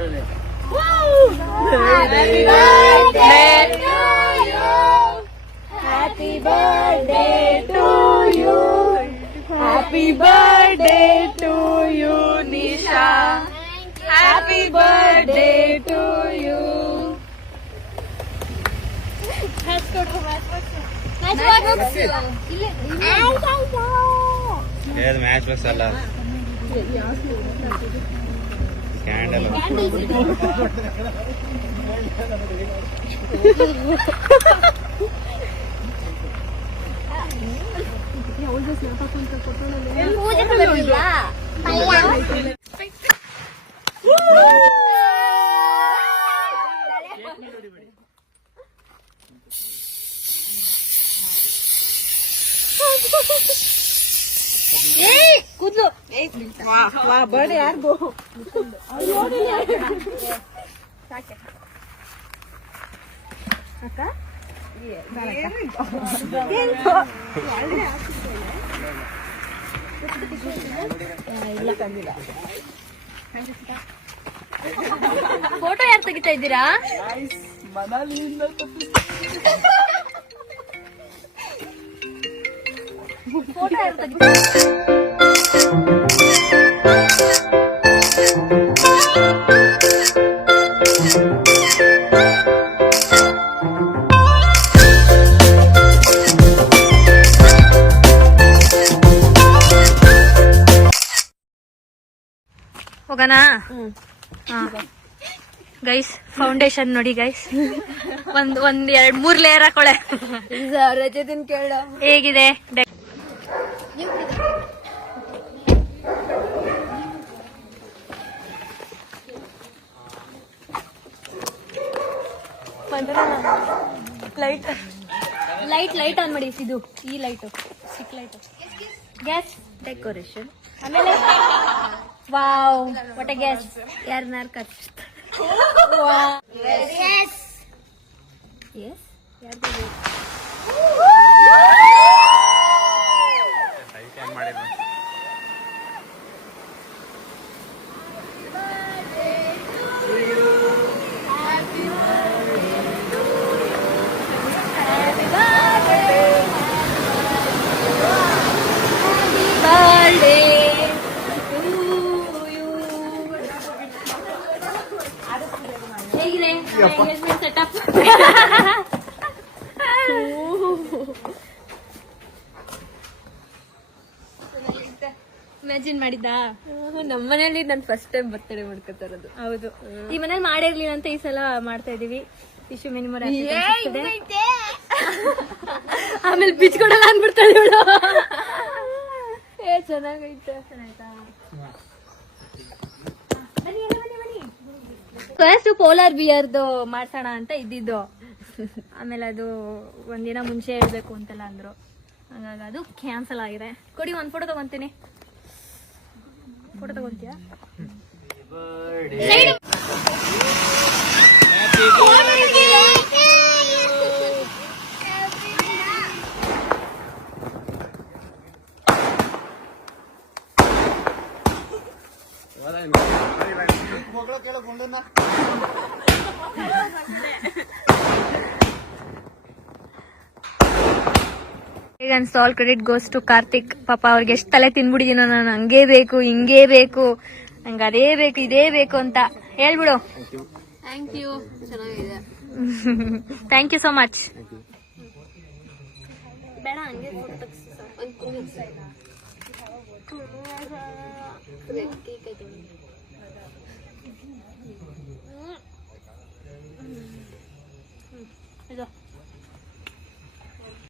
Happy birthday to you. Happy birthday to you. Happy birthday to you, Nisha. Happy birthday to you. Match bus ಅಲ್ಲ candle ಕೂದ್ಲು birthday ಯಾರ್ದು ಅಕ್ಕ ಇಲ್ಲ ತಂದಿಲ್ಲ. Photo ಯಾರು ತೆಗಿತಾ ಇದ್ದೀರಾ? ಫೋಟೋ ಯಾರು ತೆಗಿತಾ ಹೋಗೋಣ. ಗೈಸ್ ಫೌಂಡೇಶನ್ ನೋಡಿ ಗೈಸ್, ಒಂದ್ 2-3 ಲೇಯರ್ ಹಾಕೊಳೆ. ರಜದಿನ್ ಕೇಳ ಹೇಗಿದೆ? ಲೈಟ್ ಆನ್ ಮಾಡಿ. ಇದು ಈ ಲೈಟ್ ಸಿಕ್ ಲೈಟ್ ಗ್ಯಾಸ್ ಡೆಕೋರೇಷನ್. ಆಮೇಲೆ ವಾವ್ ವಾಟ್ ಎ ಗ್ಯಾಸ್. ಯಾರನ್ನಾರು ಕಚ್ಚಿಸ್ತಾರೆ. ಸೆಟಪ್ ಇಮ್ಯಾಜಿನ್ ಮಾಡಿದ್ದಾ? ನಮ್ಮನೇಲಿ ನಾನು ಫಸ್ಟ್ ಟೈಮ್ ಬರ್ತಡೇ ಮಾಡ್ಕೊತಾ ಇರೋದು. ಹೌದು, ಈ ಮನೇಲಿ ಮಾಡಿರ್ಲಿಲ್ಲ ಅಂತ ಈ ಸಲ ಮಾಡ್ತಾ ಇದೀವಿ. ಇಶ್ಯೂ ಮಿನಿಮಮ್ ಆಮೇಲೆ ಬಿಚ್ಕೊಡಲ್ಲ ಅನ್ಬಿಡ್ತಾಳೆ ಇವಳು. ಚೆನ್ನಾಗೈತೆ. ಫಸ್ಟ್ ಪೋಲಾರ್ ಬಿಯರ್ದು ಮಾಡ್ಸೋಣ ಅಂತ ಇದ್ದಿದ್ದು. ಆಮೇಲೆ ಅದು ಒಂದಿನ ಮುಂಚೆ ಹೇಳ್ಬೇಕು ಅಂತೆಲ್ಲ ಅಂದ್ರು. ಹಾಗಾಗಿ ಅದು ಕ್ಯಾನ್ಸಲ್ ಆಗಿದೆ. ಕೊಡಿ, ಒಂದ್ ಫೋಟೋ ತಗೊಂತೀನಿ. ಫೋಟೋ ತಗೊಂತೀಯಾ? ಈಗ all credit goes to Karthik. ಪಾಪ ಅವ್ರಿಗೆ ಎಷ್ಟು ತಲೆ ತಿನ್ಬಿಡಿದೀನೋ ನಾನು. ಹಂಗೇ ಬೇಕು, ಹಿಂಗೇ ಬೇಕು, ನಂಗೆ ಅದೇ ಬೇಕು, ಇದೇ ಬೇಕು ಅಂತ ಹೇಳ್ಬಿಡು. Thank you. ಚೆನ್ನಾಗಿದೆ. Thank you so much. ಬೇಡ ಹಂಗೆ